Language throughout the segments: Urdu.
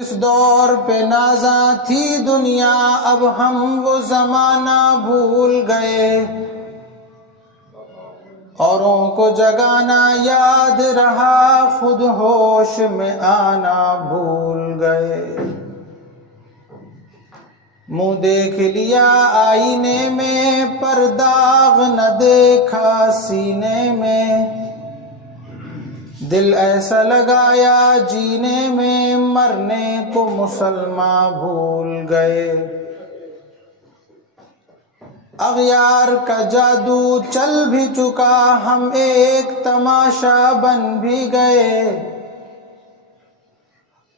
اس دور پہ نازاں تھی دنیا، اب ہم وہ زمانہ بھول گئے، اوروں کو جگانا یاد رہا، خود ہوش میں آنا بھول گئے۔ منہ دیکھ لیا آئینے میں، پر داغ نہ دیکھا سینے میں، دل ایسا لگایا جینے میں، مرنے کو مسلمان بھول گئے۔ اغیار کا جادو چل بھی چکا، ہم ایک تماشا بن بھی گئے،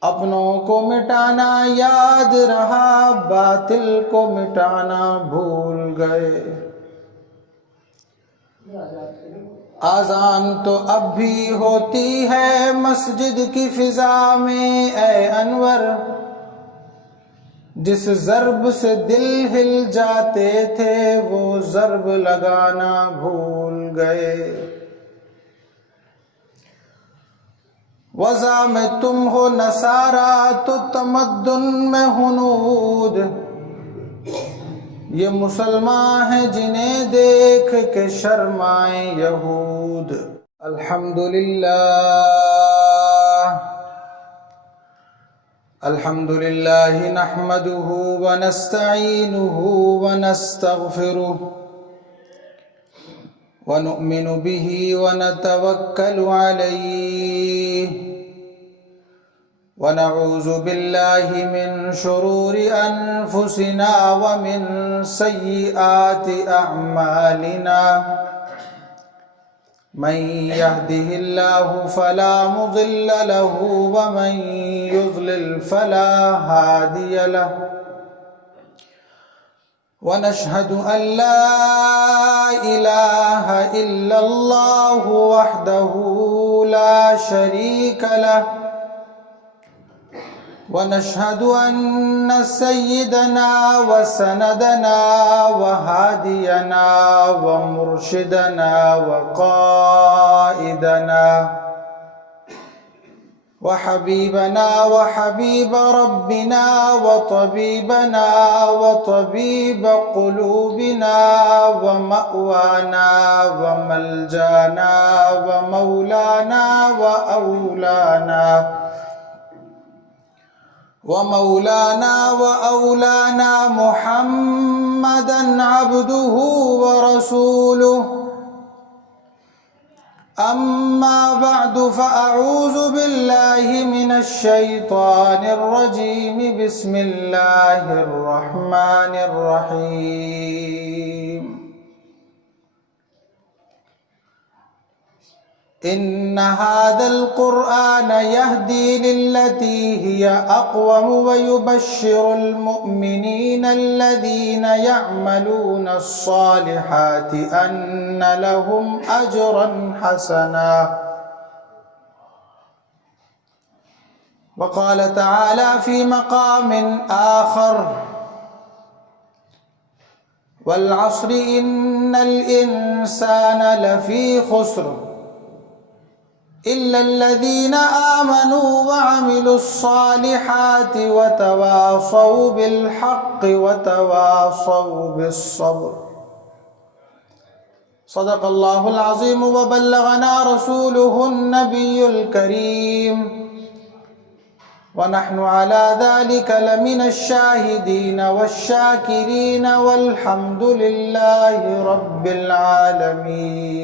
اپنوں کو مٹانا یاد رہا، باطل کو مٹانا بھول گئے۔ آذان تو اب بھی ہوتی ہے مسجد کی فضا میں، اے انور جس ضرب سے دل ہل جاتے تھے، وہ ضرب لگانا بھول گئے۔ وضع میں تم ہو نصارا تو تمدن میں ہنود، یہ مسلمان ہیں جنہیں دیکھ کے شرمائیں یہود۔ الحمدللہ الحمدللہ نحمده ونستعینه ونستغفره ونؤمن به ونتوکل علیہ ونعوذ باللہ من شرور انفسنا ومن سیئات اعمالنا، من يهده الله فلا مضل له ومن يضلل فلا هادي له، ونشهد أن لا إله إلا الله وحده لا شريك له، ونشهد أن سيدنا وسندنا وهادينا ومرشدنا وقائدنا وحبيبنا وحبيب ربنا وطبيبنا وطبيب قلوبنا ومأوانا وملجانا ومولانا وأولانا محمدا عبده ورسوله، أما بعد فأعوذ بالله من الشيطان الرجيم، بسم الله الرحمن الرحيم۔ إن هذا القرآن يهدي للتي هي أقوم، ويبشر المؤمنين الذين يعملون الصالحات أن لهم أجرا حسنا۔ وقال تعالى في مقام آخر: والعصر إن الإنسان لفي خسر إلا الذين آمنوا وعملوا الصالحات وتواصوا بالحق وتواصوا بالصبر۔ صدق الله العظيم وبلغنا رسوله النبي الكريم، ونحن على ذلك لمن الشاهدين والشاكرين، والحمد لله رب العالمين۔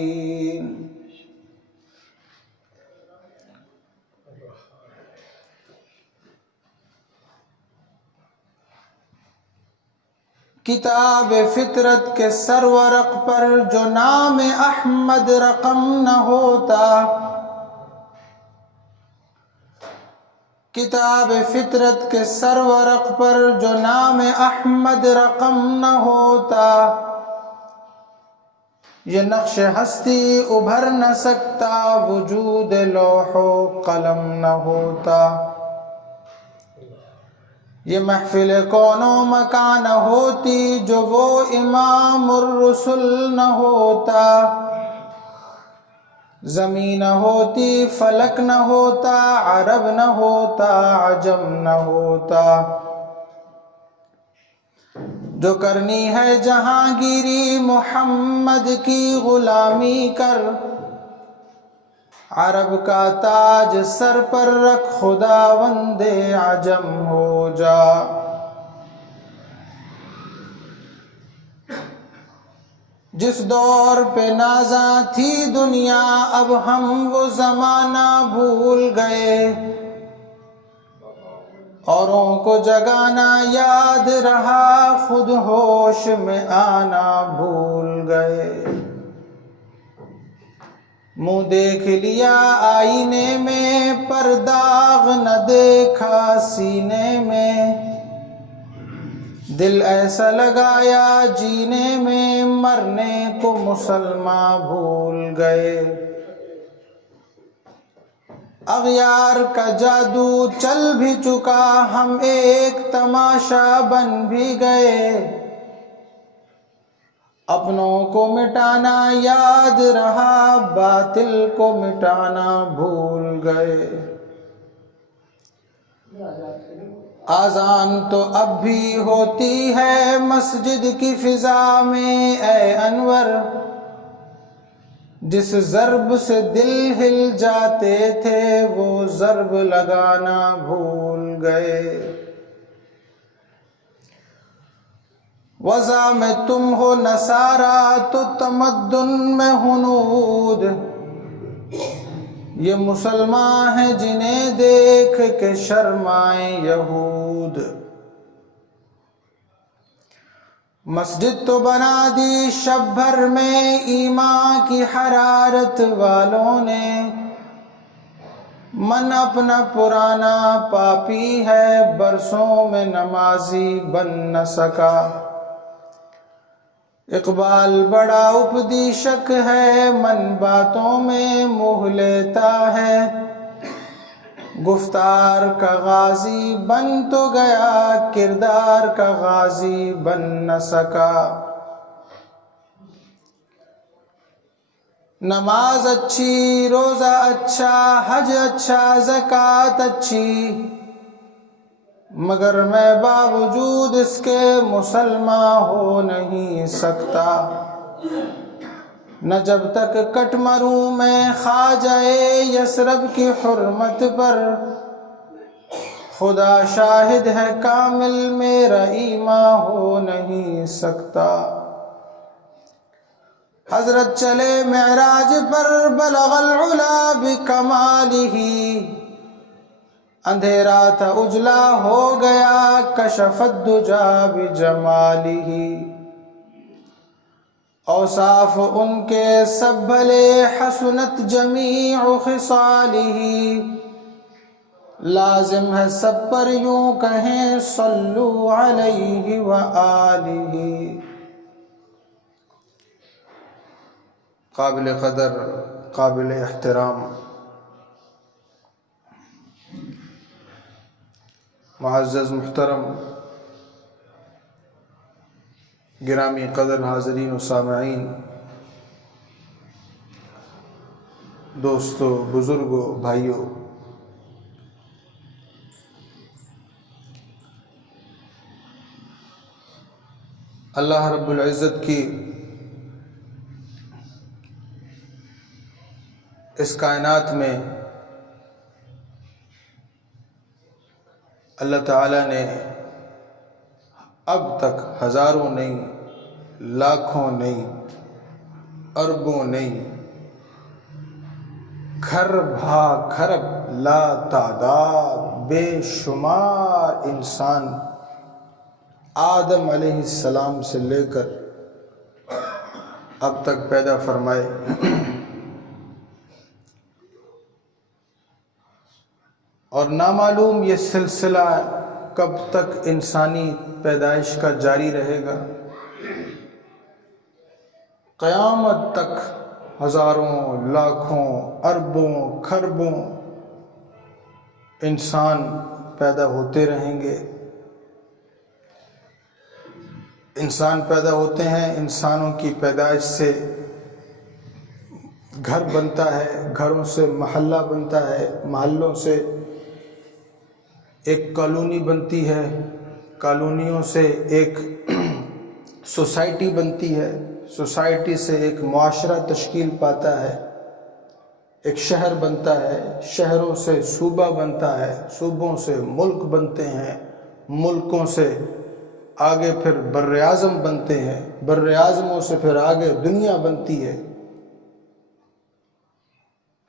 کتاب فطرت کے سرورق پر جو نام احمد رقم نہ ہوتا، کتاب فطرت کے سرورق پر جو نام احمد رقم نہ ہوتا، یہ نقش ہستی ابھر نہ سکتا، وجود لوح و قلم نہ ہوتا، یہ محفل کون و مکان نہ ہوتی، جو وہ امام الرسل نہ ہوتا، زمین نہ ہوتی فلک نہ ہوتا، عرب نہ ہوتا عجم نہ ہوتا۔ جو کرنی ہے جہانگیری محمد کی غلامی کر، عرب کا تاج سر پر رکھ خداوند عجم ہو جا۔ جس دور پہ نازاں تھی دنیا اب ہم وہ زمانہ بھول گئے، اوروں کو جگانا یاد رہا خود ہوش میں آنا بھول گئے۔ منہ دیکھ لیا آئینے میں پر داغ نہ دیکھا سینے میں، دل ایسا لگایا جینے میں مرنے کو مسلمان بھول گئے۔ اغیار کا جادو چل بھی چکا ہم ایک تماشا بن بھی گئے، اپنوں کو مٹانا یاد رہا باطل کو مٹانا بھول گئے۔ آذان تو اب بھی ہوتی ہے مسجد کی فضا میں اے انور، جس ضرب سے دل ہل جاتے تھے وہ ضرب لگانا بھول گئے۔ وضع میں تم ہو نصارا تو تمدن میں ہنود، یہ مسلمان ہیں جنہیں دیکھ کے شرمائیں یہود۔ مسجد تو بنا دی شب بھر میں ایمان کی حرارت والوں نے، من اپنا پرانا پاپی ہے برسوں میں نمازی بن نہ سکا۔ اقبال بڑا اپدیشک ہے من باتوں میں منہ لیتا ہے، گفتار کا غازی بن تو گیا کردار کا غازی بن نہ سکا۔ نماز اچھی، روزہ اچھا، حج اچھا، زکوٰۃ اچھی، مگر میں باوجود اس کے مسلمان ہو نہیں سکتا۔ نہ جب تک کٹ مروں میں خواجہ یثرب کی حرمت پر، خدا شاہد ہے کامل میرا ایمان ہو نہیں سکتا۔ حضرت چلے معراج پر بلغ العلا بکمالہ، اندھیرا تھا اجلا ہو گیا کشف الدجا بجمالہ۔ اوصاف ان کے سب بھلے حسنت جمیع خصالہ، لازم ہے سب پر یوں کہیں صلو علیہ وآلہ۔ قابل قدر، قابل احترام معزز محترم گرامی قدر حاضرین و سامعین، دوستو، بزرگوں، بھائیوں، اللہ رب العزت کی اس کائنات میں اللہ تعالیٰ نے اب تک ہزاروں نہیں، لاکھوں نہیں، اربوں نہیں، کھرب لا تعداد بے شمار انسان آدم علیہ السلام سے لے کر اب تک پیدا فرمائے، اور نامعلوم یہ سلسلہ کب تک انسانی پیدائش کا جاری رہے گا۔ قیامت تک ہزاروں، لاکھوں، اربوں، کھربوں انسان پیدا ہوتے رہیں گے۔ انسان پیدا ہوتے ہیں، انسانوں کی پیدائش سے گھر بنتا ہے، گھروں سے محلہ بنتا ہے، محلوں سے ایک کالونی بنتی ہے، کالونیوں سے ایک سوسائٹی بنتی ہے، سوسائٹی سے ایک معاشرہ تشکیل پاتا ہے، ایک شہر بنتا ہے، شہروں سے صوبہ بنتا ہے، صوبوں سے ملک بنتے ہیں، ملکوں سے آگے پھر بر اعظم بنتے ہیں، بر اعظموں سے پھر آگے دنیا بنتی ہے۔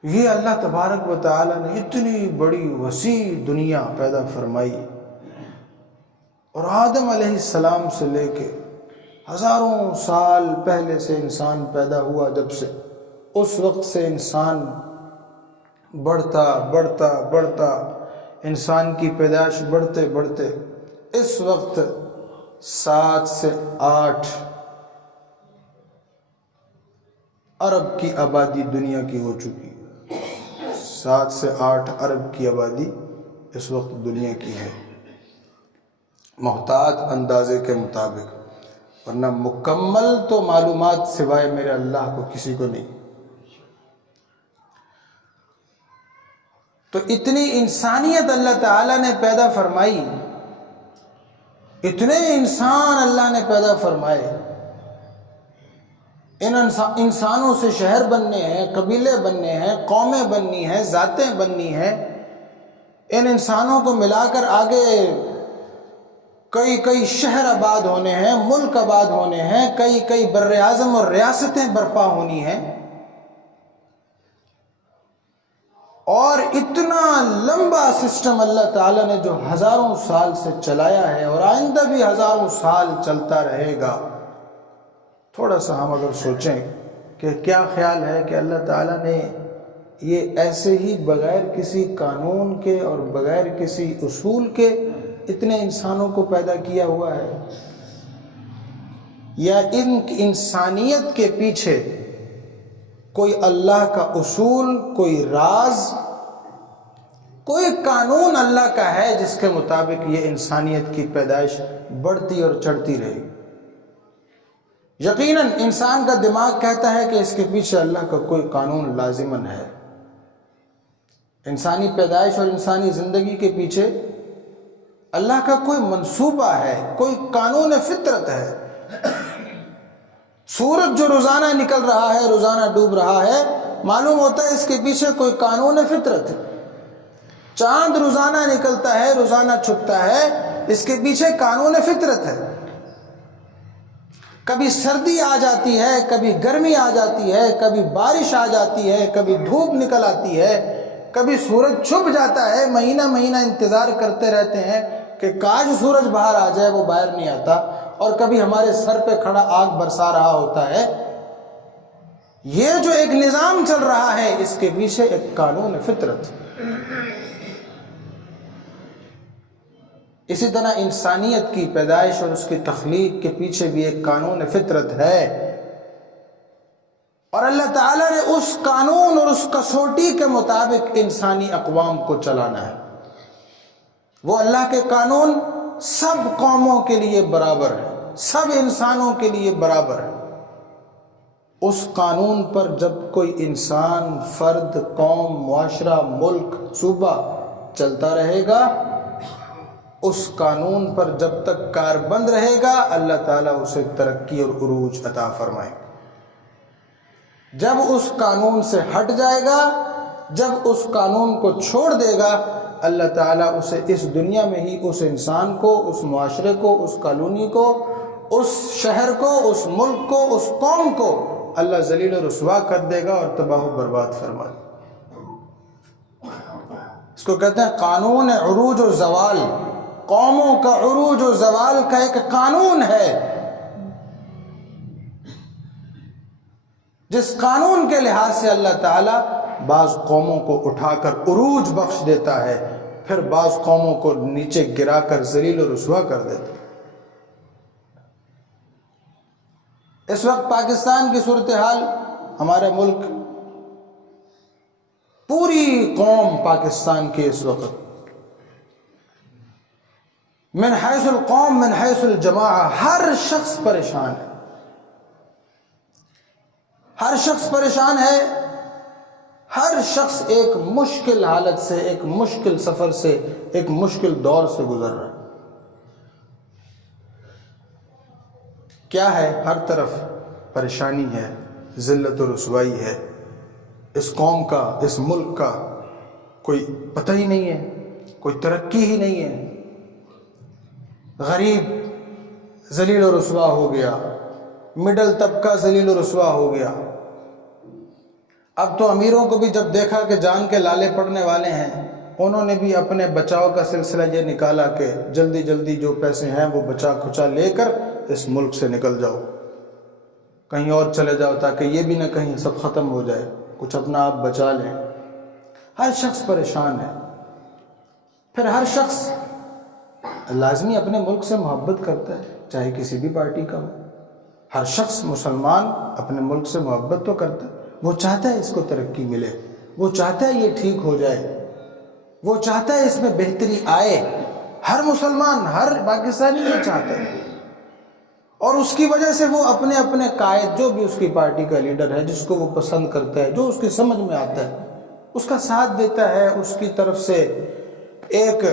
یہ اللہ تبارک و تعالیٰ نے اتنی بڑی وسیع دنیا پیدا فرمائی، اور آدم علیہ السلام سے لے کے ہزاروں سال پہلے سے انسان پیدا ہوا، جب سے اس وقت سے انسان بڑھتا بڑھتا بڑھتا، انسان کی پیدائش بڑھتے بڑھتے اس وقت 7 سے 8 ارب کی آبادی دنیا کی ہو چکی ہے۔ 7 سے 8 ارب کی آبادی اس وقت دنیا کی ہے، محتاط اندازے کے مطابق، ورنہ مکمل تو معلومات سوائے میرے اللہ کو کسی کو نہیں۔ تو اتنی انسانیت اللہ تعالیٰ نے پیدا فرمائی، اتنے انسان اللہ نے پیدا فرمائے، ان انسانوں سے شہر بننے ہیں، قبیلے بننے ہیں، قومیں بننی ہیں، ذاتیں بننی ہیں، ان انسانوں کو ملا کر آگے کئی شہر آباد ہونے ہیں، ملک آباد ہونے ہیں، کئی بر اعظم اور ریاستیں برپا ہونی ہیں، اور اتنا لمبا سسٹم اللہ تعالیٰ نے جو ہزاروں سال سے چلایا ہے اور آئندہ بھی ہزاروں سال چلتا رہے گا۔ تھوڑا سا ہم اگر سوچیں کہ کیا خیال ہے کہ اللہ تعالیٰ نے یہ ایسے ہی بغیر کسی قانون کے اور بغیر کسی اصول کے اتنے انسانوں کو پیدا کیا ہوا ہے، یا ان انسانیت کے پیچھے کوئی اللہ کا اصول، کوئی راز، کوئی قانون اللہ کا ہے جس کے مطابق یہ انسانیت کی پیدائش بڑھتی اور چڑھتی رہے؟ یقیناً انسان کا دماغ کہتا ہے کہ اس کے پیچھے اللہ کا کوئی قانون لازماً ہے۔ انسانی پیدائش اور انسانی زندگی کے پیچھے اللہ کا کوئی منصوبہ ہے، کوئی قانون فطرت ہے۔ سورج جو روزانہ نکل رہا ہے، روزانہ ڈوب رہا ہے، معلوم ہوتا ہے اس کے پیچھے کوئی قانون فطرت ہے۔ چاند روزانہ نکلتا ہے، روزانہ چھپتا ہے، اس کے پیچھے قانون فطرت ہے۔ کبھی سردی آ جاتی ہے، کبھی گرمی آ جاتی ہے، کبھی بارش آ جاتی ہے، کبھی دھوپ نکل آتی ہے، کبھی سورج چھپ جاتا ہے، مہینہ مہینہ انتظار کرتے رہتے ہیں کہ کاش سورج باہر آ جائے، وہ باہر نہیں آتا، اور کبھی ہمارے سر پہ کھڑا آگ برسا رہا ہوتا ہے۔ یہ جو ایک نظام چل رہا ہے، اس کے پیچھے ایک قانون فطرت۔ اسی طرح انسانیت کی پیدائش اور اس کی تخلیق کے پیچھے بھی ایک قانون فطرت ہے، اور اللہ تعالیٰ نے اس قانون اور اس کسوٹی کے مطابق انسانی اقوام کو چلانا ہے۔ وہ اللہ کے قانون سب قوموں کے لیے برابر ہے، سب انسانوں کے لیے برابر ہے۔ اس قانون پر جب کوئی انسان، فرد، قوم، معاشرہ، ملک، صوبہ چلتا رہے گا، اس قانون پر جب تک کاربند رہے گا، اللہ تعالیٰ اسے ترقی اور عروج عطا فرمائے۔ جب اس قانون سے ہٹ جائے گا، جب اس قانون کو چھوڑ دے گا، اللہ تعالیٰ اسے اس دنیا میں ہی، اس انسان کو، اس معاشرے کو، اس کالونی کو، اس شہر کو، اس ملک کو، اس قوم کو اللہ ذلیل و رسوا کر دے گا اور تباہ و برباد فرما دے گا۔ اس کو کہتے ہیں قانون عروج و زوال۔ قوموں کا عروج و زوال کا ایک قانون ہے، جس قانون کے لحاظ سے اللہ تعالیٰ بعض قوموں کو اٹھا کر عروج بخش دیتا ہے، پھر بعض قوموں کو نیچے گرا کر ذلیل و رسوا کر دیتا ہے۔ اس وقت پاکستان کی صورتحال، ہمارے ملک، پوری قوم پاکستان کی اس وقت من حیث القوم من حیث الجماعہ، ہر شخص پریشان ہے، ہر شخص پریشان ہے ہر شخص ایک مشکل حالت سے، ایک مشکل سفر سے، ایک مشکل دور سے گزر رہا ہے۔ کیا ہے؟ ہر طرف پریشانی ہے، ذلت و رسوائی ہے، اس قوم کا، اس ملک کا کوئی پتہ ہی نہیں ہے، کوئی ترقی ہی نہیں ہے، غریب ذلیل و رسوا ہو گیا، مڈل طبقہ ذلیل و رسوا ہو گیا۔ اب تو امیروں کو بھی جب دیکھا کہ جان کے لالے پڑنے والے ہیں، انہوں نے بھی اپنے بچاؤ کا سلسلہ یہ نکالا کہ جلدی جلدی جو پیسے ہیں وہ بچا کھچا لے کر اس ملک سے نکل جاؤ، کہیں اور چلے جاؤ، تاکہ یہ بھی نہ کہیں سب ختم ہو جائے، کچھ اپنا آپ بچا لیں۔ ہر شخص پریشان ہے۔ پھر ہر شخص لازمی اپنے ملک سے محبت کرتا ہے، چاہے کسی بھی پارٹی کا ہو۔ ہر شخص مسلمان اپنے ملک سے محبت تو کرتا ہے، وہ چاہتا ہے اس کو ترقی ملے، وہ چاہتا ہے یہ ٹھیک ہو جائے، وہ چاہتا ہے اس میں بہتری آئے۔ ہر مسلمان، ہر پاکستانی یہ چاہتا ہے، اور اس کی وجہ سے وہ اپنے اپنے قائد، جو بھی اس کی پارٹی کا لیڈر ہے، جس کو وہ پسند کرتا ہے، جو اس کی سمجھ میں آتا ہے، اس کا ساتھ دیتا ہے، اس کی طرف سے ایک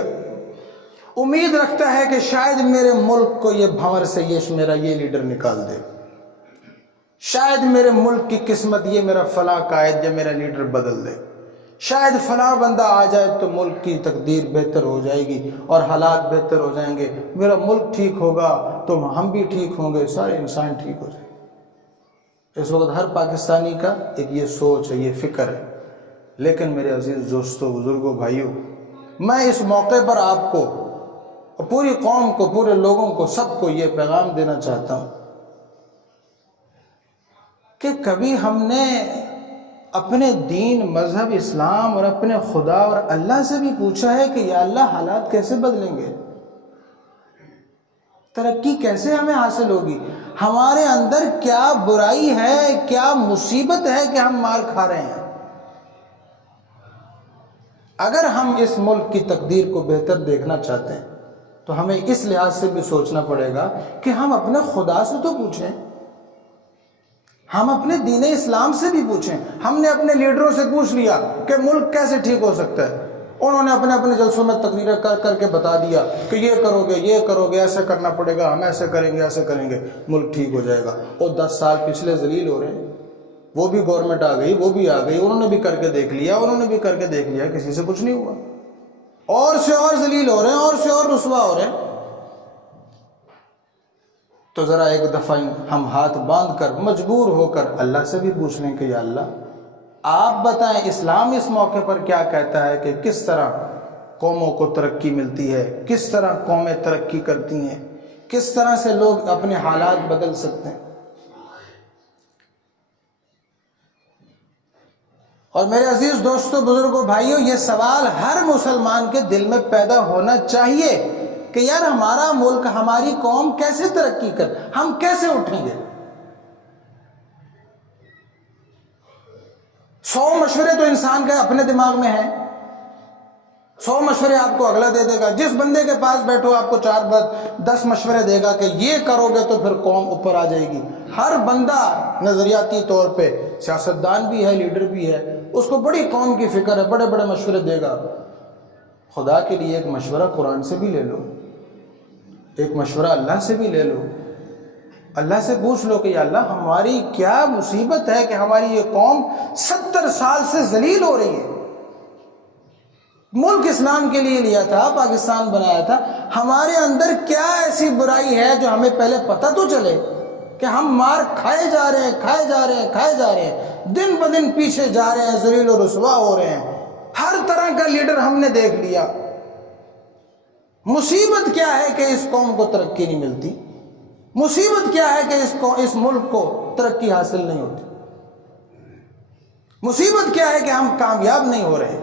امید رکھتا ہے کہ شاید میرے ملک کو یہ بھنور سے میرا یہ لیڈر نکال دے، شاید میرے ملک کی قسمت یہ میرا فلاں قائد یا میرا لیڈر بدل دے، شاید فلاں بندہ آ جائے تو ملک کی تقدیر بہتر ہو جائے گی اور حالات بہتر ہو جائیں گے، میرا ملک ٹھیک ہوگا تو ہم بھی ٹھیک ہوں گے، سارے انسان ٹھیک ہو جائیں گے۔ اس وقت ہر پاکستانی کا ایک یہ سوچ ہے، یہ فکر ہے۔ لیکن میرے عزیز دوستوں، بزرگوں، بھائیوں، میں اس موقع پر آپ کو، پوری قوم کو، پورے لوگوں کو، سب کو یہ پیغام دینا چاہتا ہوں کہ کبھی ہم نے اپنے دین، مذہب اسلام اور اپنے خدا اور اللہ سے بھی پوچھا ہے کہ یا اللہ حالات کیسے بدلیں گے، ترقی کیسے ہمیں حاصل ہوگی، ہمارے اندر کیا برائی ہے، کیا مصیبت ہے کہ ہم مار کھا رہے ہیں؟ اگر ہم اس ملک کی تقدیر کو بہتر دیکھنا چاہتے ہیں تو ہمیں اس لحاظ سے بھی سوچنا پڑے گا کہ ہم اپنے خدا سے تو پوچھیں، ہم اپنے دین اسلام سے بھی پوچھیں۔ ہم نے اپنے لیڈروں سے پوچھ لیا کہ ملک کیسے ٹھیک ہو سکتا ہے، انہوں نے اپنے اپنے جلسوں میں تقریریں کر کے بتا دیا کہ یہ کرو گے، یہ کرو گے، ایسے کرنا پڑے گا، ہم ایسے کریں گے، ایسے کریں گے، ملک ٹھیک ہو جائے گا۔ اور 10 سال پچھلے ذلیل ہو رہے ہیں، وہ بھی گورنمنٹ آ گئی، وہ بھی آ گئی، انہوں نے بھی کر کے دیکھ لیا، انہوں نے بھی کر کے دیکھ لیا، کسی سے کچھ نہیں ہوا، اور سے اور ذلیل ہو رہے ہیں، اور سے اور رسوا ہو رہے ہیں۔ تو ذرا ایک دفعہ ہم ہاتھ باندھ کر، مجبور ہو کر اللہ سے بھی پوچھ لیں کہ یا اللہ آپ بتائیں اسلام اس موقع پر کیا کہتا ہے کہ کس طرح قوموں کو ترقی ملتی ہے، کس طرح قومیں ترقی کرتی ہیں، کس طرح سے لوگ اپنے حالات بدل سکتے ہیں۔ اور میرے عزیز دوستوں، بزرگوں، بھائیوں، یہ سوال ہر مسلمان کے دل میں پیدا ہونا چاہیے کہ یار ہمارا ملک، ہماری قوم کیسے ترقی کر، ہم کیسے اٹھیں گے؟ 100 مشورے تو انسان کے اپنے دماغ میں ہیں، 100 مشورے آپ کو اگلا دے دے گا، جس بندے کے پاس بیٹھو آپ کو 10 مشورے دے گا کہ یہ کرو گے تو پھر قوم اوپر آ جائے گی۔ ہر بندہ نظریاتی طور پہ سیاستدان بھی ہے، لیڈر بھی ہے، اس کو بڑی قوم کی فکر ہے، بڑے بڑے مشورے دے گا۔ خدا کے لیے ایک مشورہ قرآن سے بھی لے لو، ایک مشورہ اللہ سے بھی لے لو، اللہ سے پوچھ لو کہ یا اللہ ہماری کیا مصیبت ہے کہ ہماری یہ قوم 70 سال سے ذلیل ہو رہی ہے، ملک اسلام کے لیے لیا تھا، پاکستان بنایا تھا، ہمارے اندر کیا ایسی برائی ہے جو ہمیں پہلے پتہ تو چلے کہ ہم مار کھائے جا رہے ہیں، کھائے جا رہے ہیں، کھائے جا رہے ہیں، دن بدن پیچھے جا رہے ہیں، ذلیل و رسوا ہو رہے ہیں، ہر طرح کا لیڈر ہم نے دیکھ لیا۔ مصیبت کیا ہے کہ اس قوم کو ترقی نہیں ملتی؟ مصیبت کیا ہے کہ اس ملک کو ترقی حاصل نہیں ہوتی؟ مصیبت کیا ہے کہ ہم کامیاب نہیں ہو رہے؟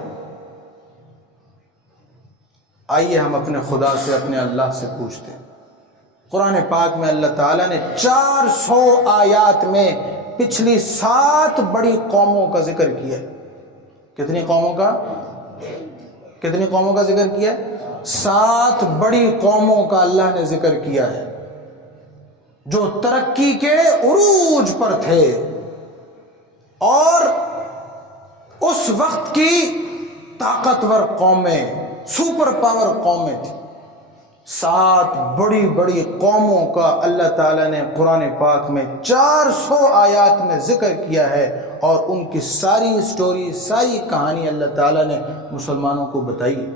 آئیے ہم اپنے خدا سے، اپنے اللہ سے پوچھتے ہیں۔ قرآن پاک میں اللہ تعالیٰ نے 400 آیات میں پچھلی 7 بڑی قوموں کا ذکر کیا ہے۔ کتنی قوموں کا ذکر کیا ہے؟ 7 بڑی قوموں کا اللہ نے ذکر کیا ہے جو ترقی کے عروج پر تھے اور اس وقت کی طاقتور قومیں، سپر پاور قومیں تھیں. 7 بڑی بڑی قوموں کا اللہ تعالیٰ نے قرآن پاک میں 400 آیات میں ذکر کیا ہے، اور ان کی ساری سٹوری، ساری کہانی اللہ تعالیٰ نے مسلمانوں کو بتائی.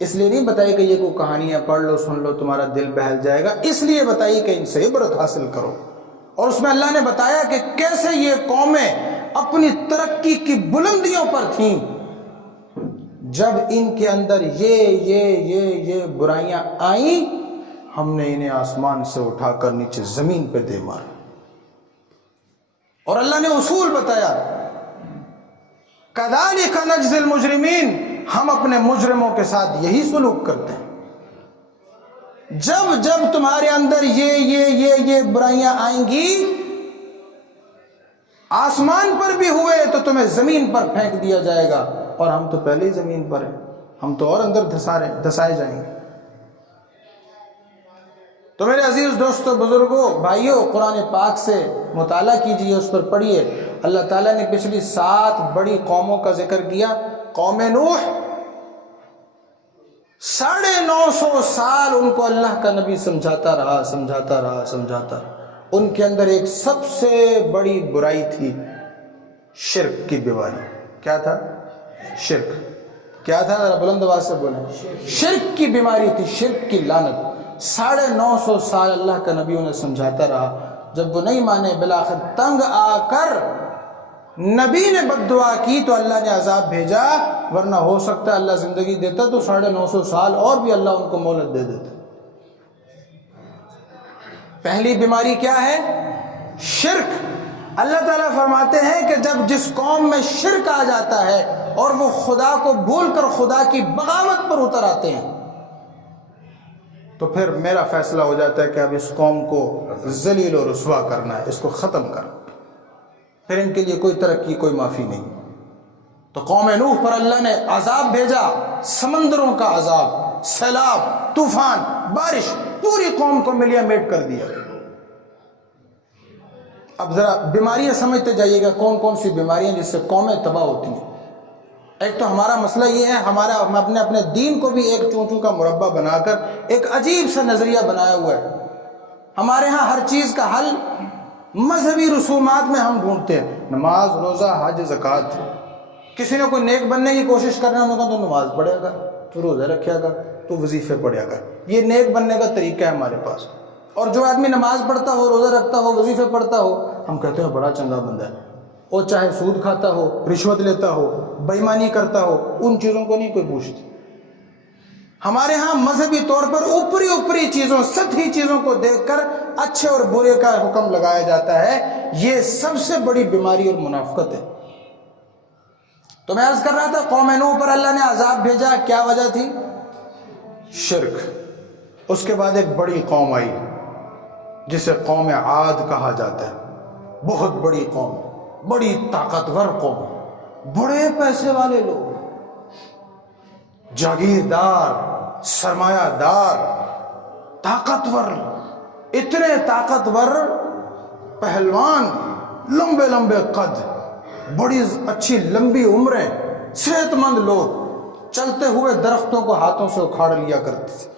اس لیے نہیں بتائی کہ یہ کوئی کہانیاں پڑھ لو، سن لو، تمہارا دل بہل جائے گا، اس لیے بتائی کہ ان سے عبرت حاصل کرو. اور اس میں اللہ نے بتایا کہ کیسے یہ قومیں اپنی ترقی کی بلندیوں پر تھیں جب ان کے اندر یہ برائیاں آئیں، ہم نے انہیں آسمان سے اٹھا کر نیچے زمین پہ دے مارا. اور اللہ نے اصول بتایا، کذالک نجزی المجرمین، ہم اپنے مجرموں کے ساتھ یہی سلوک کرتے ہیں. جب جب تمہارے اندر یہ برائیاں آئیں گی، آسمان پر بھی ہوئے تو تمہیں زمین پر پھینک دیا جائے گا، اور ہم تو پہلے ہی زمین پر ہیں، ہم تو اور اندر دھسائے جائیں گے. تو میرے عزیز دوستو، بزرگوں، بھائیوں، قرآن پاک سے مطالعہ کیجئے، اس پر پڑھیے. اللہ تعالیٰ نے پچھلی 7 بڑی قوموں کا ذکر کیا. قوم نوح، 950 سال ان کو اللہ کا نبی سمجھاتا رہا. ان کے اندر ایک سب سے بڑی برائی تھی شرک کی بیماری. کیا تھا؟ شرک. کیا تھا؟ ذرا بلند آواز سے بولیں. شرک کی بیماری تھی، شرک کی لعنت. 950 سال اللہ کا نبی انہیں سمجھاتا رہا. جب وہ نہیں مانے، بالآخر تنگ آ کر نبی نے بد دعا کی تو اللہ نے عذاب بھیجا، ورنہ ہو سکتا ہے اللہ زندگی دیتا تو 950 سال اور بھی اللہ ان کو مہلت دے دیتا. پہلی بیماری کیا ہے؟ شرک. اللہ تعالیٰ فرماتے ہیں کہ جب جس قوم میں شرک آ جاتا ہے اور وہ خدا کو بھول کر خدا کی بغاوت پر اتر آتے ہیں، تو پھر میرا فیصلہ ہو جاتا ہے کہ اب اس قوم کو ذلیل و رسوا کرنا ہے، اس کو ختم کرنا. پھر ان کے لیے کوئی ترقی، کوئی معافی نہیں. تو قوم نوح پر اللہ نے عذاب بھیجا، سمندروں کا عذاب، سیلاب، طوفان، بارش، پوری قوم کو ملیا میٹ کر دیا. اب ذرا بیماریاں سمجھتے جائیے گا، کون کون سی بیماریاں جس سے قومیں تباہ ہوتی ہیں. ایک تو ہمارا مسئلہ یہ ہے، ہم اپنے دین کو بھی ایک چونچوں کا مربع بنا کر ایک عجیب سا نظریہ بنایا ہوا ہے. ہمارے ہاں ہر چیز کا حل مذہبی رسومات میں ہم ڈھونڈتے ہیں. نماز، روزہ، حج، زکوٰۃ. کسی نے کوئی نیک بننے کی کوشش کرنا ہے تو نماز پڑھے گا، تو روزہ رکھے گا، تو وظیفے پڑھے گا. یہ نیک بننے کا طریقہ ہے ہمارے پاس. اور جو آدمی نماز پڑھتا ہو، روزہ رکھتا ہو، وظیفے پڑھتا ہو، ہم کہتے ہیں بڑا چنگا بندہ ہے. اور چاہے سود کھاتا ہو، رشوت لیتا ہو، بے ایمانی کرتا ہو، ان چیزوں کو نہیں کوئی پوچھتا. ہمارے ہاں مذہبی طور پر اوپری چیزوں، سطحی چیزوں کو دیکھ کر اچھے اور برے کا حکم لگایا جاتا ہے. یہ سب سے بڑی بیماری اور منافقت ہے. تو میں عرض کر رہا تھا، قوم نوح پر اللہ نے عذاب بھیجا. کیا وجہ تھی؟ شرک. اس کے بعد ایک بڑی قوم آئی جسے قوم عاد کہا جاتا ہے. بہت بڑی قوم، بڑی طاقتور قوم، بڑے پیسے والے لوگ، جاگیردار، سرمایہ دار، طاقتور، اتنے طاقتور، پہلوان، لمبے لمبے قد، بڑی اچھی لمبی عمریں، صحت مند لوگ، چلتے ہوئے درختوں کو ہاتھوں سے اکھاڑ لیا کرتے تھے.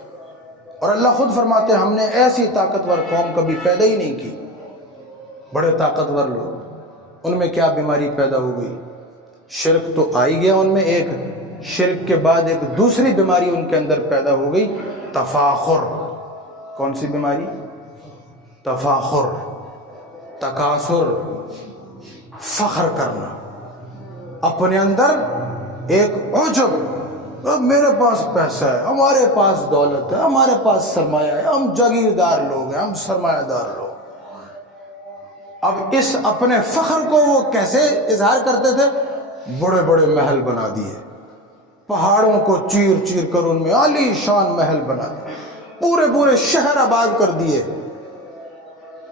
اور اللہ خود فرماتے ہیں ہم نے ایسی طاقتور قوم کبھی پیدا ہی نہیں کی. بڑے طاقتور لوگ، ان میں کیا بیماری پیدا ہو گئی؟ شرک تو آئی گیا ان میں. ایک شرک کے بعد ایک دوسری بیماری ان کے اندر پیدا ہو گئی، تفاخر. کون سی بیماری؟ تفاخر، تکاثر، فخر کرنا. اپنے اندر ایک عجب، میرے پاس پیسہ ہے، ہمارے پاس دولت ہے، ہمارے پاس سرمایہ ہے، ہم جاگیردار لوگ ہیں، ہم سرمایہ دار لوگ. اب اس اپنے فخر کو وہ کیسے اظہار کرتے تھے؟ بڑے بڑے محل بنا دیے، پہاڑوں کو چیر چیر کر ان میں عالی شان محل بنا دیے، پورے شہر آباد کر دیے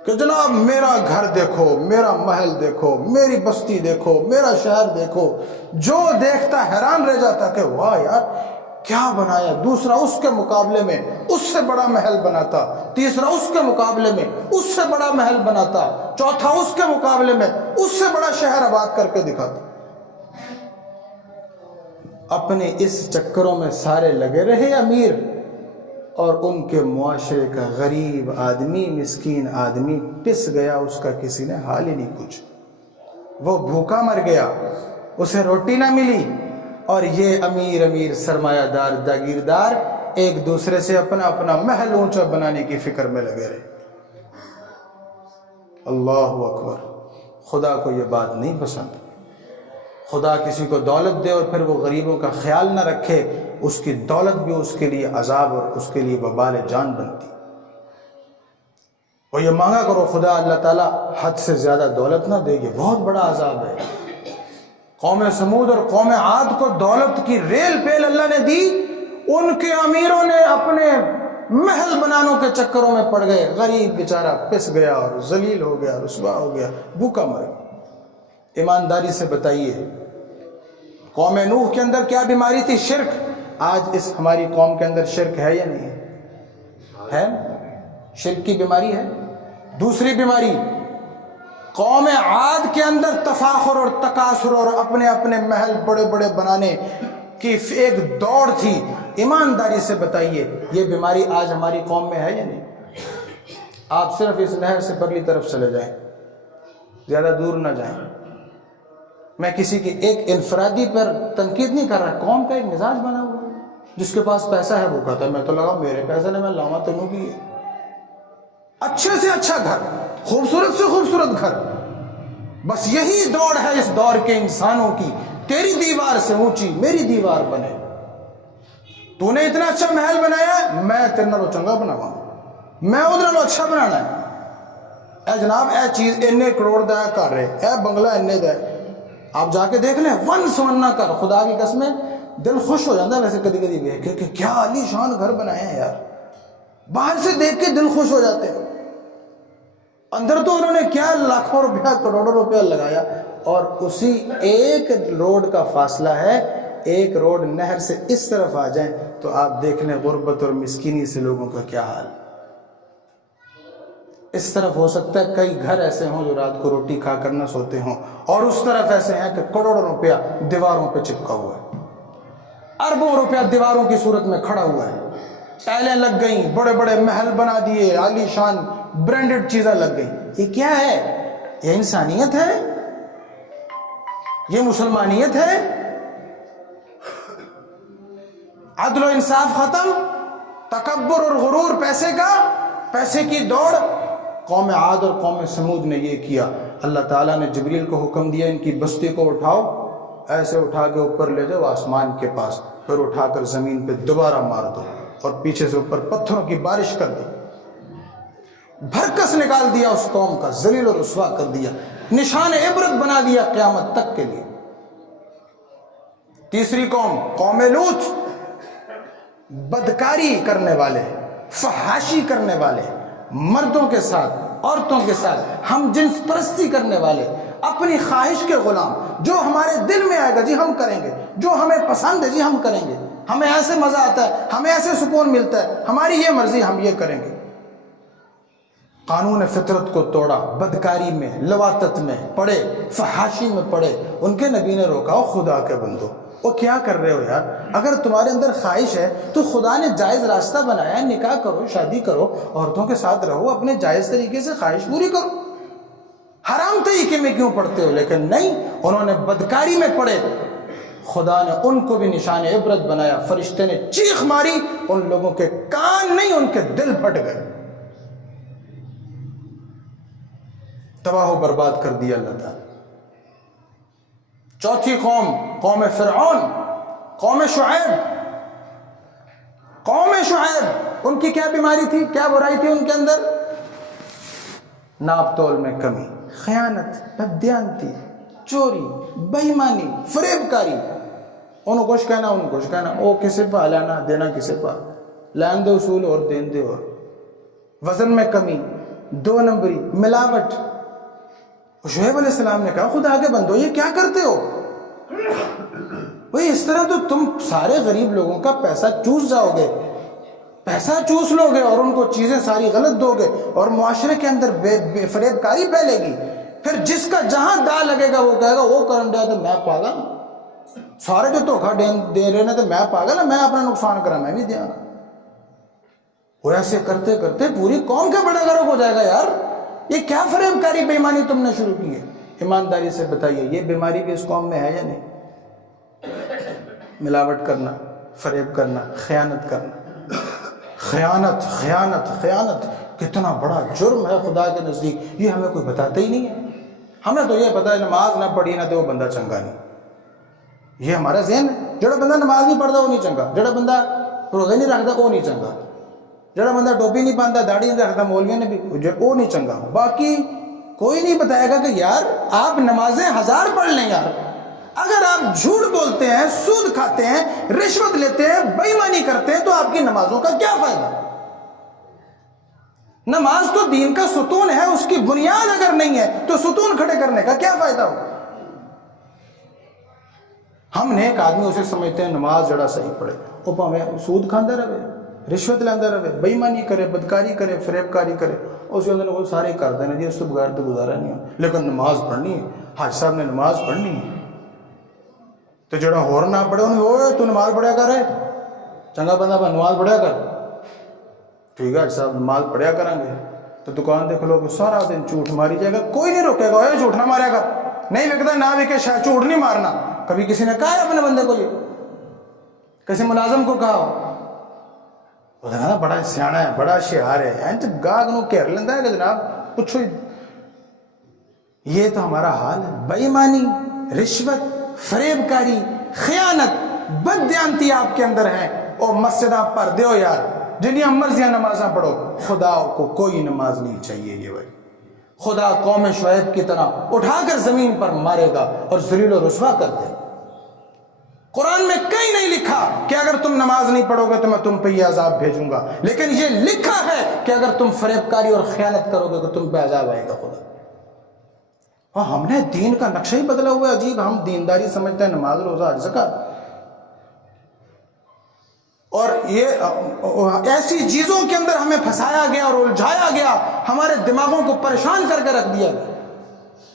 کہ جناب میرا گھر دیکھو، میرا محل دیکھو، میری بستی دیکھو، میرا شہر دیکھو. جو دیکھتا حیران رہ جاتا کہ واہ یار کیا بنایا. دوسرا اس کے مقابلے میں اس سے بڑا محل بناتا، تیسرا اس کے مقابلے میں اس سے بڑا محل بناتا، چوتھا اس کے مقابلے میں اس سے بڑا شہر آباد کر کے دکھاتا. اپنے اس چکروں میں سارے لگے رہے امیر، اور ان کے معاشرے کا غریب آدمی، مسکین آدمی پس گیا، اس کا کسی نے حال ہی نہیں پوچھا، وہ بھوکا مر گیا، اسے روٹی نہ ملی، اور یہ امیر سرمایہ دار جاگیردار ایک دوسرے سے اپنا اپنا محل اونچا بنانے کی فکر میں لگے رہے۔ اللہ اکبر! خدا کو یہ بات نہیں پسند۔ خدا کسی کو دولت دے اور پھر وہ غریبوں کا خیال نہ رکھے، اس کی دولت بھی اس کے لیے عذاب اور اس کے لیے وبال جان بنتی۔ اور یہ مانگا کرو خدا اللہ تعالیٰ حد سے زیادہ دولت نہ دے گی، بہت بڑا عذاب ہے۔ قوم سمود اور قوم عاد کو دولت کی ریل پیل اللہ نے دی، ان کے امیروں نے اپنے محل بنانوں کے چکروں میں پڑ گئے، غریب بیچارہ پس گیا اور ذلیل ہو گیا، رسوا ہو گیا، بھوکا مر گیا۔ ایمانداری سے بتائیے، قوم نوح کے اندر کیا بیماری تھی؟ شرک۔ آج اس ہماری قوم کے اندر شرک ہے یا نہیں ہے؟ شرک کی بیماری ہے۔ دوسری بیماری، قوم عاد کے اندر تفاخر اور تکاثر اور اپنے اپنے محل بڑے بڑے بنانے کی ایک دوڑ تھی۔ ایمانداری سے بتائیے، یہ بیماری آج ہماری قوم میں ہے یا نہیں؟ آپ صرف اس نہر سے پرلی طرف چلے جائیں، زیادہ دور نہ جائیں۔ میں کسی کی ایک انفرادی پر تنقید نہیں کر رہا، قوم کا ایک مزاج بنا ہوا ہے، جس کے پاس پیسہ ہے وہ کہتا ہے میں تو لگا میرے پیسے نے میں لاؤں تینوں کی، اچھے سے اچھا گھر، خوبصورت سے خوبصورت گھر، بس یہی دوڑ ہے اس دور کے انسانوں کی، تیری دیوار سے اونچی میری دیوار بنے، تو نے اتنا اچھا محل بنایا ہے میں تیرے نالوں چنگا بناواں، میں ادھر نالوں اچھا بنانا ہے۔ اے جناب اے چیز اننے کروڑ دا کر رہے، اے بنگلہ اننے دا، آپ جا کے دیکھ لیں، ون سمنا کر، خدا کی قسمیں دل خوش ہو جاتا ہے ویسے کدی کدی دیکھ کے کہ کیا عالی شان گھر بنائے ہیں یار، باہر سے دیکھ کے دل خوش ہو جاتے ہیں، اندر تو انہوں نے کیا لاکھوں روپیہ کروڑوں روپیہ لگایا، اور اسی ایک روڈ کا فاصلہ ہے، ایک روڈ نہر سے اس طرف آ جائیں تو آپ دیکھ لیں غربت اور مسکینی سے لوگوں کا کیا حال۔ اس طرف ہو سکتا ہے کئی گھر ایسے ہوں جو رات کو روٹی کھا کر نہ سوتے ہوں، اور اس طرف ایسے ہیں کہ کروڑوں روپیہ دیواروں پہ چپکا ہوا ہے، اربوں روپیہ دیواروں کی صورت میں کھڑا ہوا ہے، ٹائلیں لگ گئیں، بڑے بڑے محل بنا دیے، عالی شان برانڈڈ چیزیں لگ گئیں۔ یہ کیا ہے؟ یہ انسانیت ہے؟ یہ مسلمانیت ہے؟ عدل و انصاف ختم، تکبر اور غرور پیسے کا، پیسے کی دوڑ۔ قوم عاد اور قوم سمود نے یہ کیا۔ اللہ تعالیٰ نے جبریل کو حکم دیا ان کی بستی کو اٹھاؤ، ایسے اٹھا کے اوپر لے جاؤ آسمان کے پاس، پھر اٹھا کر زمین پہ دوبارہ مار دو، اور پیچھے سے اوپر پتھروں کی بارش کر دی، بھرکس نکال دیا اس قوم کا، ذلیل و رسوا کر دیا، نشان عبرت بنا دیا قیامت تک کے لیے۔ تیسری قوم، قوم لوط، بدکاری کرنے والے، فحاشی کرنے والے، مردوں کے ساتھ عورتوں کے ساتھ ہم جنس پرستی کرنے والے، اپنی خواہش کے غلام، جو ہمارے دل میں آئے گا جی ہم کریں گے، جو ہمیں پسند ہے جی ہم کریں گے، ہمیں ایسے مزہ آتا ہے، ہمیں ایسے سکون ملتا ہے، ہماری یہ مرضی ہم یہ کریں گے۔ قانون فطرت کو توڑا، بدکاری میں، لواطت میں پڑے، فحاشی میں پڑے۔ ان کے نبی نے روکا، خدا کے بندو وہ کیا کر رہے ہو یار؟ اگر تمہارے اندر خواہش ہے تو خدا نے جائز راستہ بنایا ہے، نکاح کرو، شادی کرو، عورتوں کے ساتھ رہو، اپنے جائز طریقے سے خواہش پوری کرو، حرام طریقے میں کیوں پڑتے ہو؟ لیکن نہیں، انہوں نے بدکاری میں پڑے، خدا نے ان کو بھی نشان عبرت بنایا، فرشتے نے چیخ ماری، ان لوگوں کے کان نہیں ان کے دل پھٹ گئے، تباہ و برباد کر دیا اللہ تعالیٰ۔ چوتھی قوم، قوم فرعون، قوم شعیب۔ قوم شعیب، ان کی کیا بیماری تھی، کیا برائی تھی ان کے اندر؟ ناپ تول میں کمی، خیانت، بددیانتی، چوری، بے ایمانی، فریب کاری، انہوں کچھ کہنا ان کچھ کہنا، او کسے پا لینا دینا کسے پا، لین دے اصول اور دین دے، اور وزن میں کمی، دو نمبری، ملاوٹ۔ شعیب علیہ السلام نے کہا خدا کے بندو یہ کیا کرتے ہو؟ بھئی اس طرح تو تم سارے غریب لوگوں کا پیسہ چوس جاؤ گے، پیسہ چوس لو گے، اور ان کو چیزیں ساری غلط دو گے، اور معاشرے کے اندر بے فریب کاری پھیلے گی، پھر جس کا جہاں دا لگے گا وہ کہے گا وہ کرن دیا تو میں پاگا، سارے جو دھوکھا دے رہے ہیں تو میں پاگل ہے، میں اپنا نقصان کرا میں بھی دیا گا. اور ایسے کرتے کرتے پوری قوم کا بڑا گروہ ہو جائے گا. یار یہ کیا فریب کاری بے ایمانی تم نے شروع کی ہے؟ ایمانداری سے بتائیے یہ بیماری بھی اس قوم میں ہے یا نہیں؟ ملاوٹ کرنا، فریب کرنا، خیانت کرنا. خیانت خیانت خیانت کتنا بڑا جرم ہے خدا کے نزدیک، یہ ہمیں کوئی بتاتا ہی نہیں ہے. ہمیں تو یہ پتا ہے نماز نہ پڑھی نہ تو وہ بندہ چنگا نہیں. یہ ہمارا ذہن ہے. جڑا بندہ نماز نہیں پڑھتا وہ نہیں چنگا، جڑا بندہ روزہ نہیں رکھتا وہ نہیں چنگا، جڑا بندہ ٹوپی نہیں پہنتا، داڑھی نہیں رکھتا، مولویوں نے بھی وہ نہیں چنگا. باقی کوئی نہیں بتائے گا کہ یار آپ نمازیں 1000 پڑھ لیں یار، اگر آپ جھوٹ بولتے ہیں، سود کھاتے ہیں، رشوت لیتے ہیں، بے ایمانی کرتے ہیں تو آپ کی نمازوں کا کیا فائدہ؟ نماز تو دین کا ستون ہے، اس کی بنیاد اگر نہیں ہے تو ستون کھڑے کرنے کا کیا فائدہ ہو؟ ہم نے ایک آدمی اسے سمجھتے ہیں نماز جڑا صحیح پڑھے وہ پاویں سود کھاندہ رہے، رشوت لیندہ رہے، بے ایمانی کرے، بدکاری کرے، فریب کاری کرے، اس کے اندر وہ سارے کر دینا جی اس سے بغیر تو گزارا نہیں ہو. لیکن نماز پڑھنی ہے، حاج صاحب نے نماز پڑھنی ہے تو جڑا ہور نہ پڑھے انہیں وہ تو نماز پڑھیا کر رہے چنگا بندہ پر نماز پڑھیا کر. ٹھیک ہے حاج صاحب نماز پڑھیا کریں گے تو دکان دیکھ لو کہ سارا دن جھوٹ ماری جائے گا، کوئی نہیں روکے گا اے جھوٹ نہ ماریا کر، نہیں وکتا نہ وکے شاید جھوٹ نہیں مارنا. کبھی کسی نے کہا ہے اپنے بندے کو، یہ کسی ملازم کو کہا وہ کہا بڑا سیاڑا ہے، بڑا شیار ہے، اینچ گاگ نو کہر لیندہ ہے کہ جناب پوچھو. یہ تو ہمارا حال ہے. بے ایمانی، رشوت، فریب کاری، خیانت، بددیانتی آپ کے اندر ہے. اور مسجدہ پر دیو یار جنہیں مرضیاں نمازاں پڑھو، خدا کو کوئی نماز نہیں چاہیے. یہ بھائی خدا قوم شعیب کی طرح اٹھا کر زمین پر مارے گا اور ذلیل و رسوا کر دے گا. قرآن میں کہیں نہیں لکھا کہ اگر تم نماز نہیں پڑھو گے تو میں تم پہ یہ عذاب بھیجوں گا، لیکن یہ لکھا ہے کہ اگر تم فریب کاری اور خیانت کرو گے تو تم پہ عذاب آئے گا خدا. ہاں ہم نے دین کا نقشہ ہی بدلا ہوا ہے. عجیب، ہم دینداری سمجھتے ہیں نماز، روزہ، حج، زکات، اور یہ ایسی چیزوں کے اندر ہمیں پھنسایا گیا اور الجھایا گیا، ہمارے دماغوں کو پریشان کر کے رکھ دیا گیا.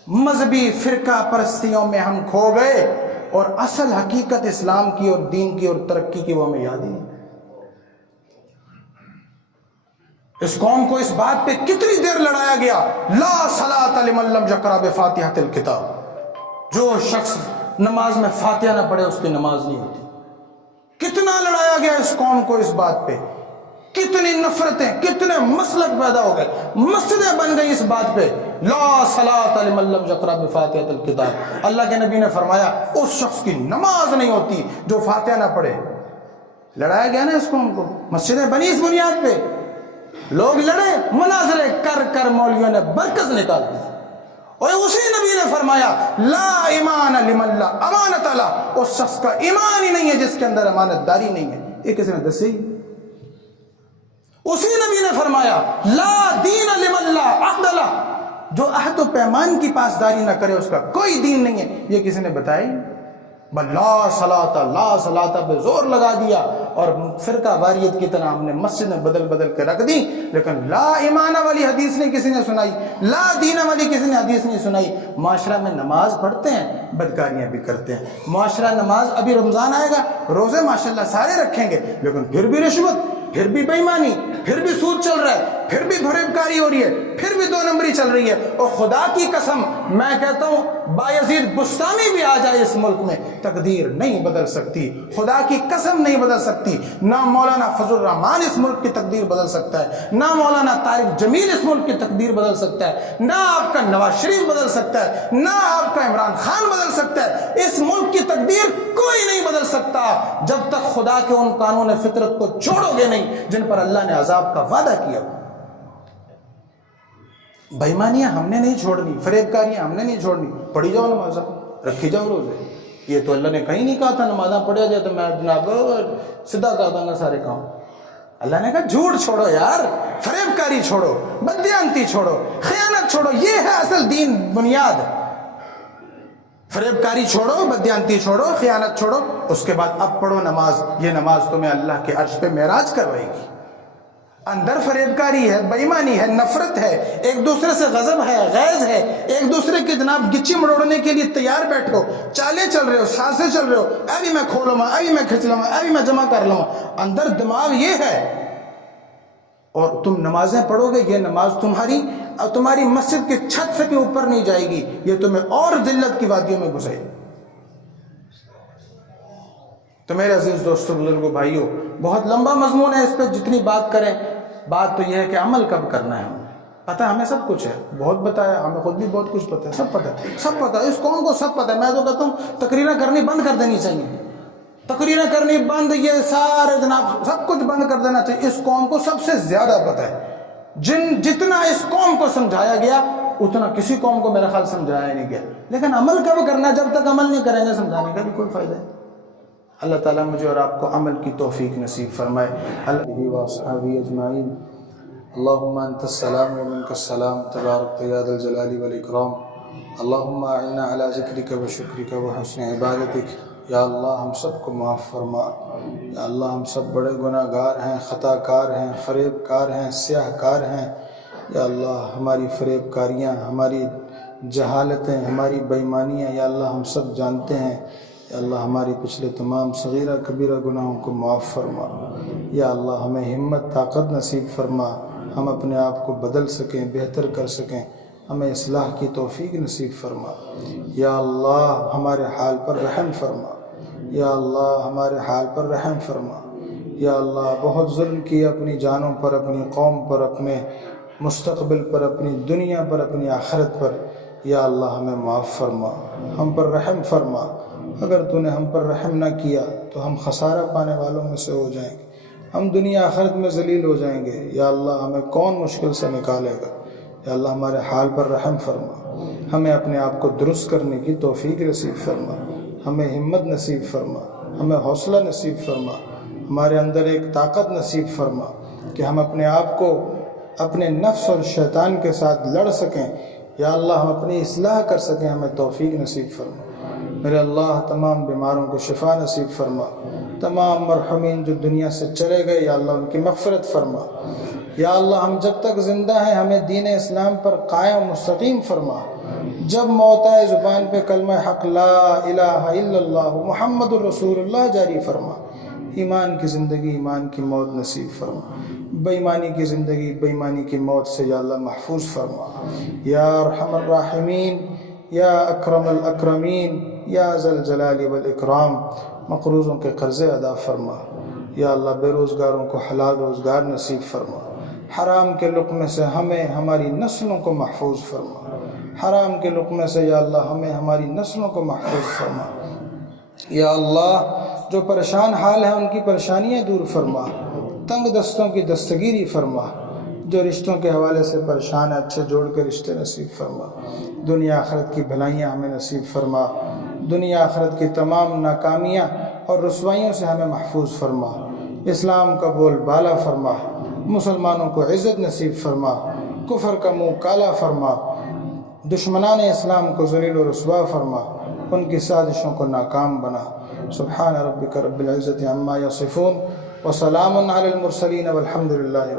مذہبی فرقہ پرستیوں میں ہم کھو گئے اور اصل حقیقت اسلام کی اور دین کی اور ترقی کی وہ ہمیں یاد ہی نہیں. اس قوم کو اس بات پہ کتنی دیر لڑایا گیا، لا صلاۃ لمن لم یقرأ بفاتحۃ الکتاب، جو شخص نماز میں فاتحہ نہ پڑھے اس کی نماز نہیں ہوتی. کتنا لڑایا گیا اس قوم کو اس بات پہ، کتنی نفرتیں، کتنے مسلک پیدا ہو گئے، مسجدیں بن گئی اس بات پہ. لا صلاۃ لمن لم یقرأ بفاتحۃ الکتاب، اللہ کے نبی نے فرمایا اس شخص کی نماز نہیں ہوتی جو فاتحہ نہ پڑھے. لڑایا گیا نا اس قوم کو، مسجدیں بنی اس بنیاد پہ، لوگ لڑے، مناظرے کر کر مولویوں نے برکت نکال دی. اور اسی نبی نے فرمایا لا ایمان لمن لا امانت لا، اس شخص کا ایمان ہی نہیں ہے جس کے اندر امانت داری نہیں ہے. یہ کسی نے دسی؟ اسی نبی نے فرمایا لا دین لمن لا عہد لا، جو عہد و پیمان کی پاسداری نہ کرے اس کا کوئی دین نہیں ہے. یہ کسی نے بتائی؟ لا صلاۃ پہ زور لگا دیا اور فرقہ واریت کی طرح ہم نے مسجدیں بدل بدل کے رکھ دی. لیکن لا ایمان والی حدیث نہیں کسی نے سنائی، لا دین والی کسی نے حدیث نہیں سنائی. معاشرہ میں نماز پڑھتے ہیں، بدکاریاں بھی کرتے ہیں. معاشرہ نماز، ابھی رمضان آئے گا، روزے ماشاءاللہ سارے رکھیں گے، لیکن پھر بھی رشوت، پھر بھی بے ایمانی، پھر بھی سود چل رہا ہے، پھر بھی فریب کاری ہو رہی ہے، پھر بھی 2 نمبری چل رہی ہے. اور خدا کی قسم میں کہتا ہوں بایزید بستامی بھی آ جائے اس ملک میں، تقدیر نہیں بدل سکتی، خدا کی قسم نہیں بدل سکتی. نہ مولانا فضل الرحمان اس ملک کی تقدیر بدل سکتا ہے، نہ مولانا طارق جمیل اس ملک کی تقدیر بدل سکتا ہے، نہ آپ کا نواز شریف بدل سکتا ہے، نہ آپ کا عمران خان بدل سکتا ہے. اس ملک کی تقدیر کوئی نہیں بدل سکتا جب تک خدا کے ان قانون فطرت کو چھوڑو گے نہیں جن پر اللہ نے عذاب کا وعدہ کیا. بے ایمانیاں ہم نے نہیں چھوڑنی، فریب کاریاں ہم نے نہیں چھوڑنی. پڑھی جاؤ نمازاں، رکھی جاؤ روزے. یہ تو اللہ نے کہیں نہیں کہا تھا نمازاں پڑھیا جائے تو میں جناب سیدھا کر دوں گا سارے کام. اللہ نے کہا جھوٹ چھوڑو یار، فریب کاری چھوڑو، بددیانتی چھوڑو، خیانت چھوڑو. یہ ہے اصل دین، بنیاد. فریب کاری چھوڑو، بددیانتی چھوڑو، خیانت چھوڑو، اس کے بعد اب پڑھو نماز. یہ نماز تمہیں اللہ کے عرش پہ معراج کروائے گی. اندر فریب کاری ہے، بے ایمانی ہے، نفرت ہے، ایک دوسرے سے غضب ہے، غیظ ہے، ایک دوسرے کے جناب گچی مڑوڑنے کے لیے تیار بیٹھو، چالیں چل رہے ہو، سانسیں چل رہے ہو، ابھی میں کھولوں گا، ابھی میں کھچ لوں گا، ابھی میں جمع کر لوں گا، اندر دماغ یہ ہے، اور تم نمازیں پڑھو گے، یہ نماز تمہاری مسجد کے چھت سے بھی اوپر نہیں جائے گی، یہ تمہیں اور ذلت کی وادیوں میں گھسے۔ تو میرے عزیز دوستو، بزرگوں، بھائیوں، بہت لمبا مضمون ہے، اس پہ جتنی بات کریں، بات تو یہ ہے کہ عمل کب کرنا ہے ہمیں۔ پتہ ہے ہمیں سب کچھ ہے، بہت بتایا، ہمیں خود بھی بہت کچھ پتہ ہے، سب پتہ ہے، اس قوم کو سب پتہ ہے۔ میں تو کہتا ہوں تقریریں کرنی بند کر دینی چاہیے، تقریریں کرنی بند، یہ سارے جناب سب کچھ بند کر دینا چاہیے۔ اس قوم کو سب سے زیادہ پتہ ہے، جتنا اس قوم کو سمجھایا گیا اتنا کسی قوم کو میرا خیال سمجھایا نہیں گیا۔ لیکن عمل کب کرنا ہے؟ جب تک عمل نہیں کریں گے سمجھانے کا بھی کوئی فائدہ ہے۔ اللہ تعالیٰ مجھے اور آپ کو عمل کی توفیق نصیب فرمائے۔ علیہ واصحابہ اجمعین۔ اللہم انت السلام و منک السلام، تبارک یا ذا الجلال والاکرام۔ اللہم اعنا علی ذکرک و شکرک و حسن عبادتک۔ یا اللہ ہم سب کو معاف فرما۔ یا اللہ ہم سب بڑے گناہ گار ہیں، خطا کار ہیں، فریب کار ہیں، سیاہ کار ہیں۔ یا اللہ ہماری فریب کاریاں، ہماری جہالتیں، ہماری بے ایمانیاں یا اللہ ہم سب جانتے ہیں۔ یا اللہ ہماری پچھلے تمام صغیرہ کبیرہ گناہوں کو معاف فرما۔ یا اللہ ہمیں ہمت طاقت نصیب فرما، ہم اپنے آپ کو بدل سکیں، بہتر کر سکیں، ہمیں اصلاح کی توفیق نصیب فرما۔ یا اللہ ہمارے حال پر رحم فرما۔ یا اللہ ہمارے حال پر رحم فرما۔ یا اللہ بہت ظلم کیا اپنی جانوں پر، اپنی قوم پر، اپنے مستقبل پر، اپنی دنیا پر، اپنی آخرت پر۔ یا اللہ ہمیں معاف فرما، ہم پر رحم فرما۔ اگر تو نے ہم پر رحم نہ کیا تو ہم خسارہ پانے والوں میں سے ہو جائیں گے، ہم دنیا آخرت میں ذلیل ہو جائیں گے۔ یا اللہ ہمیں کون مشکل سے نکالے گا؟ یا اللہ ہمارے حال پر رحم فرما، ہمیں اپنے آپ کو درست کرنے کی توفیق نصیب فرما، ہمیں ہمت نصیب فرما، ہمیں حوصلہ نصیب فرما، ہمارے اندر ایک طاقت نصیب فرما کہ ہم اپنے آپ کو اپنے نفس اور شیطان کے ساتھ لڑ سکیں۔ یا اللہ ہم اپنی اصلاح کر سکیں، ہمیں توفیق نصیب فرما۔ میرے اللہ تمام بیماروں کو شفا نصیب فرما، تمام مرحومین جو دنیا سے چلے گئے یا اللہ ان کی مغفرت فرما۔ یا اللہ ہم جب تک زندہ ہیں ہمیں دین اسلام پر قائم مستقیم فرما۔ جب موت آئے زبان پہ کلمہ حق لا الہ الا اللہ محمد الرسول اللہ جاری فرما۔ ایمان کی زندگی ایمان کی موت نصیب فرما، بے ایمانی کی زندگی بے ایمانی کی موت سے یا اللہ محفوظ فرما۔ یا ارحم الراحمین، یا اکرم الاکرمین، یا ذا الجلال والاکرام، مقروضوں کے قرضے ادا فرما۔ یا اللہ بے روزگاروں کو حلال روزگار نصیب فرما۔ حرام کے لقمے سے ہمیں ہماری نسلوں کو محفوظ فرما، حرام کے لقمے سے یا اللہ ہمیں ہماری نسلوں کو محفوظ فرما۔ یا اللہ جو پریشان حال ہیں ان کی پریشانیاں دور فرما، تنگ دستوں کی دستگیری فرما، جو رشتوں کے حوالے سے پریشان ہے اچھے جوڑ کے رشتے نصیب فرما۔ دنیا آخرت کی بھلائیاں ہمیں نصیب فرما، دنیا آخرت کی تمام ناکامیاں اور رسوائیوں سے ہمیں محفوظ فرما۔ اسلام کا بول بالا فرما، مسلمانوں کو عزت نصیب فرما، کفر کا منہ کالا فرما، دشمنان اسلام کو ذلیل و رسوا فرما، ان کی سازشوں کو ناکام بنا۔ سبحان ربک رب العزت عما یصفون وسلام علی المرسلین والحمد للہ۔